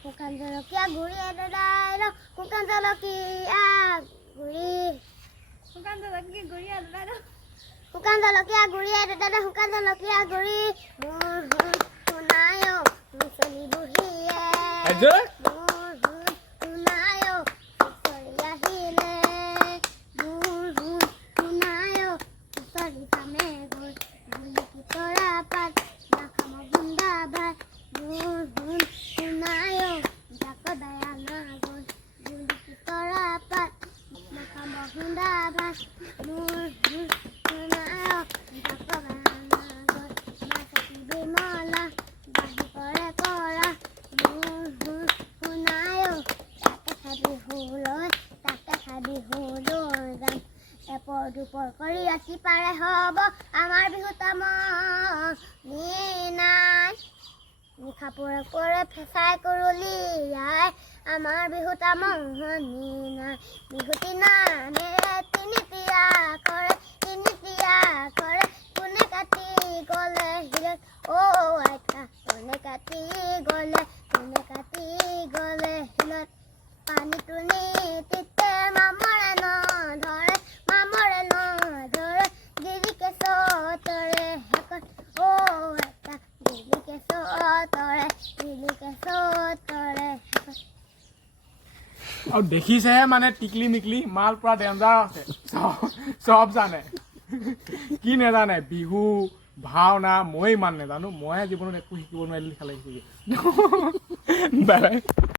শুকান জলকীয়া গুৰি দাদাই ৰ শুকান জলকীয়া গুৰি শুকান জলকীয়া গুৰি দাদাই ৰ শুকান জলকীয়া গুৰি দাদা শুকান জলকীয়া গুৰি মোৰ শুনায় মিছলি বুঢ়ীয়ে মোৰ শুনায় চৰি আহিলে মোৰ শুনায় চৰি চামে গৈ গুলি তৰা পাত নাখাম গুণ্ডা ভাত মোৰ শুনায় যাক দয়া নাগৈ গুলি তৰা পাত নাখাম গুণ্ডা ভাত মোৰ শুনায় যাক দয়া নাগৈ নাচাকি বিমলা বাজি কৰে কৰা মোৰ শুনায় তাকে খাবি হুলৈ যাম এপৰ দুপৰ কৰি ৰাতি পাৰে হ'ব আমাৰ বিহু তামনিনাই নিশা পৰে পৰে ফেঁচাই কুৰুলিয়াই আমাৰ বিহু তামনিনাই বিহুতি নামেৰে তিনিতিয়া কৰে কোনে কাটি গ'লে হিৰত আইতা কোনে কাটি গ'লে হিৰত পানীটো নিতিতে মামৰে নধৰে দিদিকে চতৰে হেকত আইতা দিদিকে চতৰে হেকত আৰু দেখিছেহে মানে টিকলি মিকলি মাল পুৰা ডেঞ্জাৰ আছে চব জানে কি নেজানে বিহু ভাওনা মই ইমান নেজানো মইহে জীৱনত একো শিকিব নোৱাৰিলো লিখা লাগিছিল